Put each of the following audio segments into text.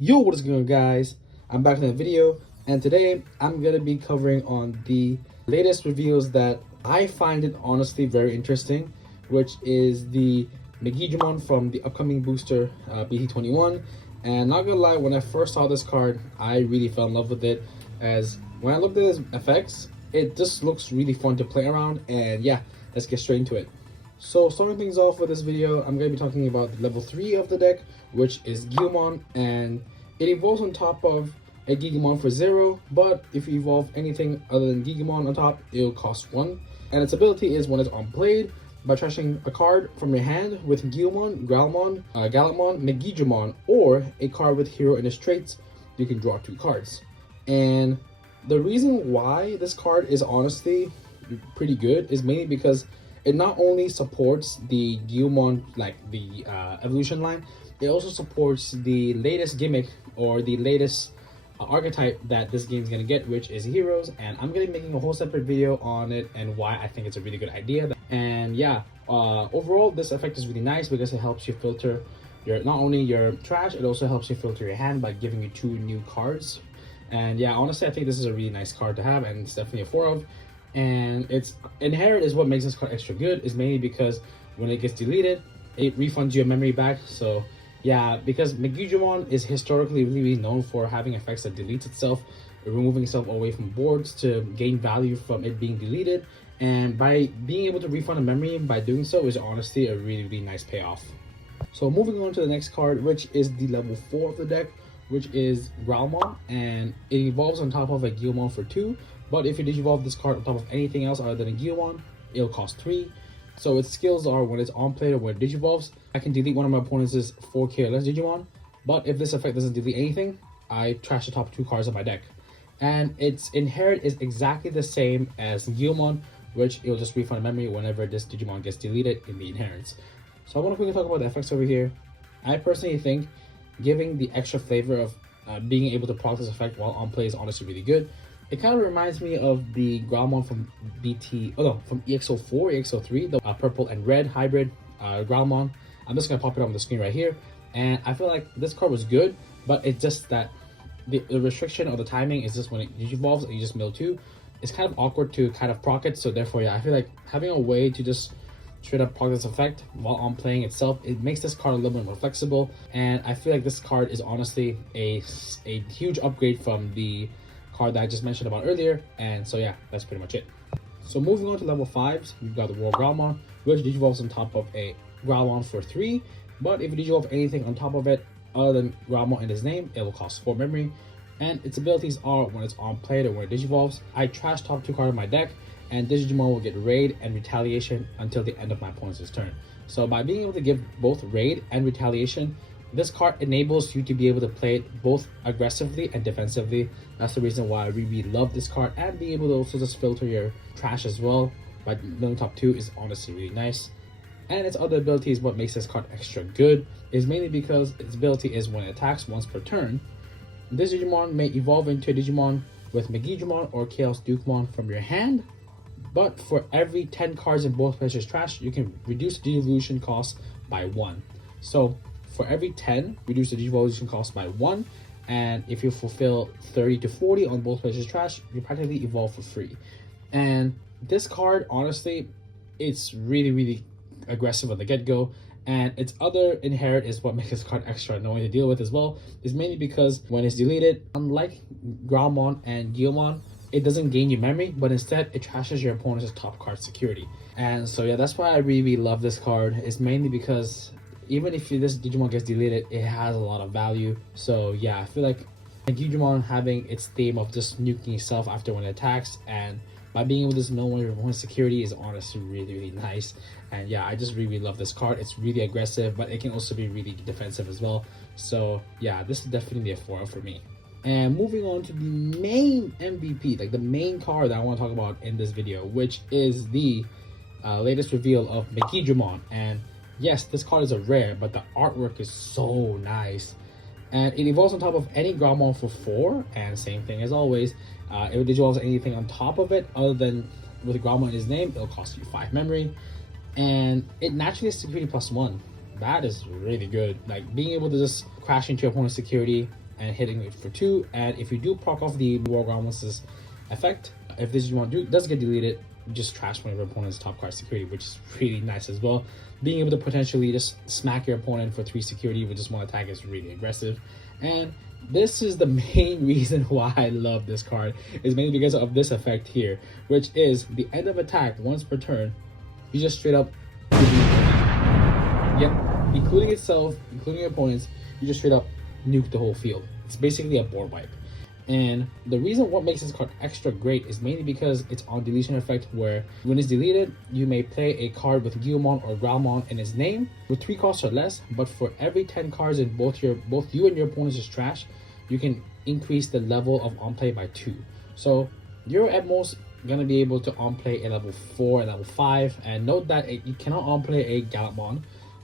Yo, what is going on, guys? I'm back in the video, and today I'm gonna be covering on the latest reveals that I find it honestly very interesting, which is the Megidramon from the upcoming booster BT21. And not gonna lie, when I first saw this card, I really fell in love with it, as when I looked at its effects, it just looks really fun to play around. And yeah, let's get straight into it. So starting things off with this video, I'm going to be talking about the level 3 of the deck, which is Guilmon, and it evolves on top of a Digimon for 0, but if you evolve anything other than Digimon on top, it'll cost 1. And its ability is when it's unplayed, by trashing a card from your hand with Guilmon, Growlmon, Guilmon, Megidramon, or a card with hero in its traits, you can draw 2 cards. And the reason why this card is honestly pretty good is mainly because it not only supports the Guilmon, like the evolution line, it also supports the latest gimmick or the latest archetype that this game is going to get, which is heroes. And I'm going to be making a whole separate video on it and why I think it's a really good idea. And yeah, overall this effect is really nice because it helps you filter your not only your trash, it also helps you filter your hand by giving you 2 new cards. And yeah, honestly, I think this is a really nice card to have, and it's definitely a 4 of. And its inherit is what makes this card extra good, is mainly because when it gets deleted, it refunds your memory back. So yeah, because Megidramon is historically really known for having effects that deletes itself, removing itself away from boards to gain value from it being deleted. And by being able to refund a memory by doing so is honestly a really nice payoff. So moving on to the next card, which is the level 4 of the deck, which is Growlmon, and it evolves on top of a Guilmon for 2. But if you digivolve this card on top of anything else other than a Guilmon, it'll cost 3. So its skills are when it's on play or when it digivolves, I can delete one of my opponent's 4K or less Digimon. But if this effect doesn't delete anything, I trash the top 2 cards of my deck. And its inherit is exactly the same as Guilmon, which it'll just refund memory whenever this Digimon gets deleted in the inheritance. So I want to quickly talk about the effects over here. I personally think giving the extra flavor of being able to proc this effect while on play is honestly really good. It kind of reminds me of the Growlmon from from EXO4, EXO3, the purple and red hybrid Growlmon. I'm just gonna pop it on the screen right here, and I feel like this card was good, but it's just that the restriction of the timing is just when it evolves and you just mill 2. It's kind of awkward to kind of proc it, so therefore, yeah, I feel like having a way to just straight up proc this effect while on playing itself, it makes this card a little bit more flexible, and I feel like this card is honestly a huge upgrade from the card that I just mentioned about earlier. And so yeah, that's pretty much it. So moving on to level 5s, we've got the WarGrowlmon, which digivolves on top of a Growlmon for 3, but if you digivolve anything on top of it other than Growlmon in his name, it will cost 4 memory. And its abilities are when it's on play or when it digivolves, I trash top 2 cards of my deck, and Digimon will get raid and retaliation until the end of my opponent's turn. So by being able to give both raid and retaliation, this card enables you to be able to play it both aggressively and defensively. That's the reason why I really love this card, and being able to also just filter your trash as well by milling top 2 is honestly really nice. And its other ability is what makes this card extra good, is mainly because its ability is when it attacks once per turn, this Digimon may evolve into a Digimon with Megidramon or Chaos Dukemon from your hand, but for every 10 cards in both players' trash, you can reduce the devolution cost by 1. So for every 10, reduce the devolution cost by 1, and if you fulfill 30 to 40 on both players' trash, you practically evolve for free. And this card, honestly, it's really aggressive at the get-go, and its other inherit is what makes this card extra annoying to deal with as well, is mainly because when it's deleted, unlike Growlmon and Guilmon, it doesn't gain you memory, but instead it trashes your opponent's top card security. And so yeah, that's why I really love this card. It's mainly because even if this Digimon gets deleted, it has a lot of value. So yeah, I feel like Digimon having its theme of just nuking itself after when it attacks, and by being able to just know when your opponent's security is honestly really nice. And yeah, I just really love this card. It's really aggressive, but it can also be really defensive as well. So yeah, this is definitely a 4 for me. And moving on to the main MVP, like the main card that I want to talk about in this video, which is the latest reveal of Megidramon. And yes, this card is a rare, but the artwork is so nice. And it evolves on top of any Growlmon for 4, and same thing as always, it digivolves anything on top of it other than with Growlmon in his name, it'll cost you 5 memory. And it naturally has security +1. That is really good. Like being able to just crash into your opponent's security and hitting it for 2. And if you do proc off the WarGrowlmon's effect, if this Digimon does get deleted, you just trash one of your opponent's top card security, which is really nice as well. Being able to potentially just smack your opponent for 3 security with just 1 attack is really aggressive. And this is the main reason why I love this card, is mainly because of this effect here, which is the end of attack once per turn. You just straight up, yep, including itself, including your opponents, you just straight up nuke the whole field. It's basically a board wipe. And the reason what makes this card extra great is mainly because it's on deletion effect, where when it's deleted, you may play a card with Guilmon or Growlmon in its name with 3 costs or less, but for every 10 cards in both you and your opponent's trash, you can increase the level of on play by 2. So you're at most gonna be able to on play a level 4 and level 5. And note that you cannot on play a Guilmon,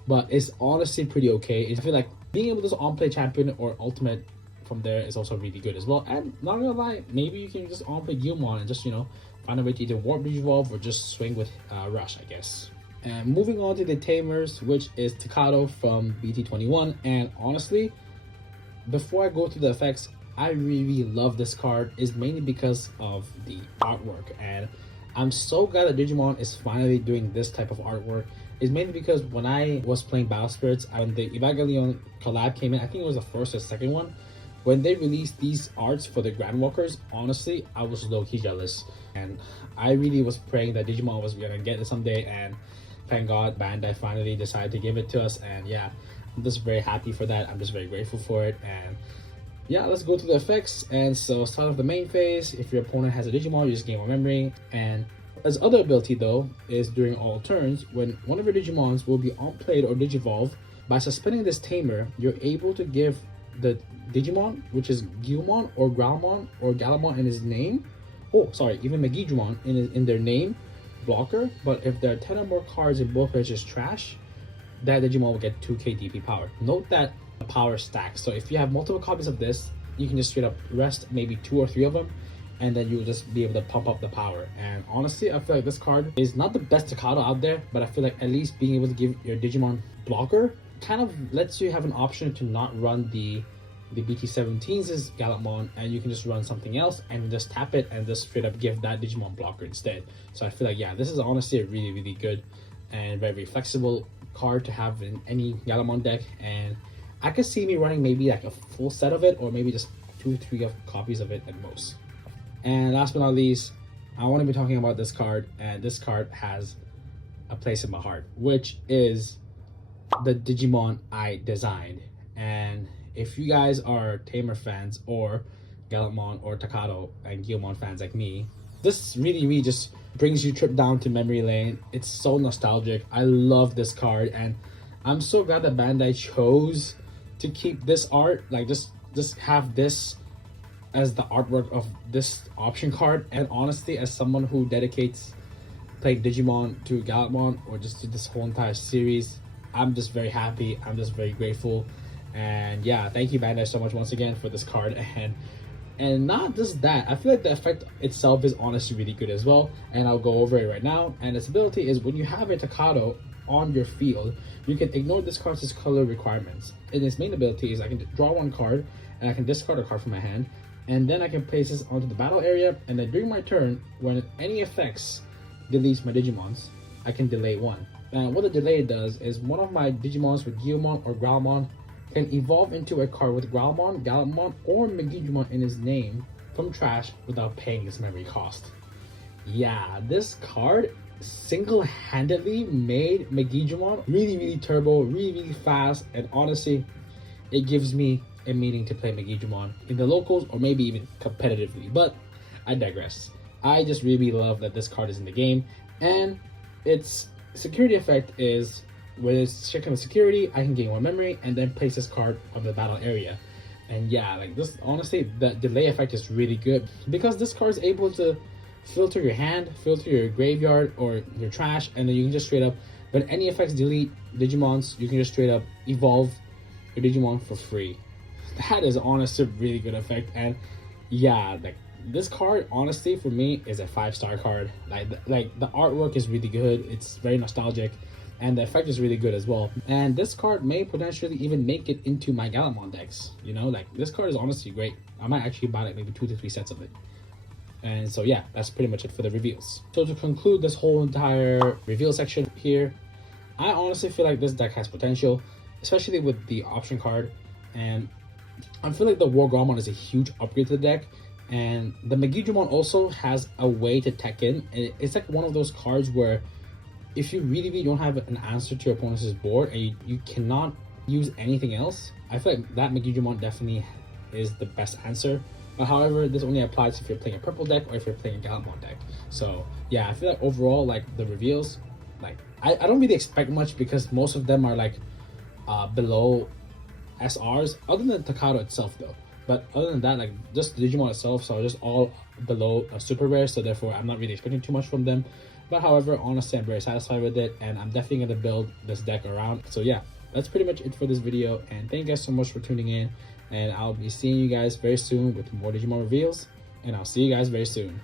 but it's honestly pretty okay. I feel like being able to on play champion or ultimate from there is also really good as well. And not gonna lie, maybe you can just on play Guilmon and just, you know, find a way to either warp Digivolve or just swing with Rush, I guess. And moving on to the Tamers, which is Takato from BT21. And honestly, before I go through the effects, I really love this card, is mainly because of the artwork. And I'm so glad that Digimon is finally doing this type of artwork. Is mainly because when I was playing Battle Spirits, when the Evangelion collab came in, I think it was the first or second one, when they released these arts for the Grandwalkers, honestly, I was low-key jealous. And I really was praying that Digimon was gonna get it someday, and thank God Bandai finally decided to give it to us. And yeah, I'm just very happy for that. I'm just very grateful for it. And yeah, let's go through the effects. And so start off the main phase. If your opponent has a Digimon, you just gain 1 memory. And his other ability though is during all turns, when one of your Digimons will be on-played or Digivolve, by suspending this Tamer, you're able to give the Digimon, which is Guilmon or Growlmon or Guilmon in his name, even Megidramon in their name, blocker. But if there are 10 or more cards in both players trash, that Digimon will get 2k DP power. Note that the power stacks, so if you have multiple copies of this, you can just straight up rest maybe 2 or 3 of them, and then you'll just be able to pump up the power. And honestly, I feel like this card is not the best Takato out there, but I feel like at least being able to give your Digimon blocker kind of lets you have an option to not run the BT17's Guilmon, and you can just run something else and just tap it and just straight up give that Digimon blocker instead. So I feel like, yeah, this is honestly a really, really good and very, very flexible card to have in any Guilmon deck. And I could see me running maybe like a full set of it, or maybe just 2 or 3 copies of it at most. And last but not least, I want to be talking about this card, and this card has a place in my heart, which is the Digimon I Designed. And if you guys are Tamer fans or Guilmon or Takato and Guilmon fans like me, this really just brings you trip down to memory lane. It's so nostalgic. I love this card, and I'm so glad that Bandai chose to keep this art, like just have this as the artwork of this option card. And honestly, as someone who dedicates playing Digimon to Guilmon or just to this whole entire series, I'm just very happy. I'm just very grateful. And yeah, thank you Bandai so much once again for this card. And not just that, I feel like the effect itself is honestly really good as well, and I'll go over it right now. And its ability is when you have a Takato on your field, you can ignore this card's color requirements. And its main ability is I can draw 1 card, and I can discard a card from my hand, and then I can place this onto the battle area, and then during my turn, when any effects deletes my Digimons, I can delay 1. And what the delay does is one of my Digimons with Guilmon or Growlmon can evolve into a card with Growlmon, Guilmon, or Megidramon in his name from trash without paying its memory cost. Yeah, this card single-handedly made Megidramon really turbo, really fast, and honestly, it gives me a meaning to play Megidramon in the locals or maybe even competitively. But I digress. I just really love that this card is in the game, and its security effect is when it's checking with security, I can gain 1 memory and then place this card on the battle area. And yeah, like this, honestly, the delay effect is really good because this card is able to filter your hand, filter your graveyard or your trash, and then you can just straight up, when any effects delete Digimons, you can just straight up evolve your Digimon for free. That is honestly a really good effect. And yeah, like this card honestly for me is a 5-star card. Like the artwork is really good. It's very nostalgic. and the effect is really good as well. And this card may potentially even make it into my Guilmon decks. You know, like this card is honestly great. I might actually buy like maybe 2 to 3 sets of it. And so yeah, that's pretty much it for the reveals. So to conclude this whole entire reveal section here, I honestly feel like this deck has potential, especially with the option card. And I feel like the WarGrowlmon is a huge upgrade to the deck. And the Megidramon also has a way to tech in. It's like one of those cards where if you really don't have an answer to your opponent's board and you cannot use anything else, I feel like that Megidramon definitely is the best answer. But however, this only applies if you're playing a purple deck or if you're playing a Guilmon deck. So yeah, I feel like overall, like the reveals, like I don't really expect much because most of them are like below SRs, other than Takato itself though. But other than that, like just Digimon itself, so just all below super rare, so therefore I'm not really expecting too much from them. But however, honestly, I'm very satisfied with it, and I'm definitely going to build this deck around. So yeah, that's pretty much it for this video, and thank you guys so much for tuning in, and I'll be seeing you guys very soon with more Digimon reveals, and I'll see you guys very soon.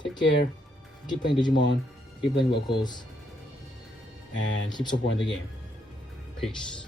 Take care, keep playing Digimon, keep playing locals, and keep supporting the game. Peace.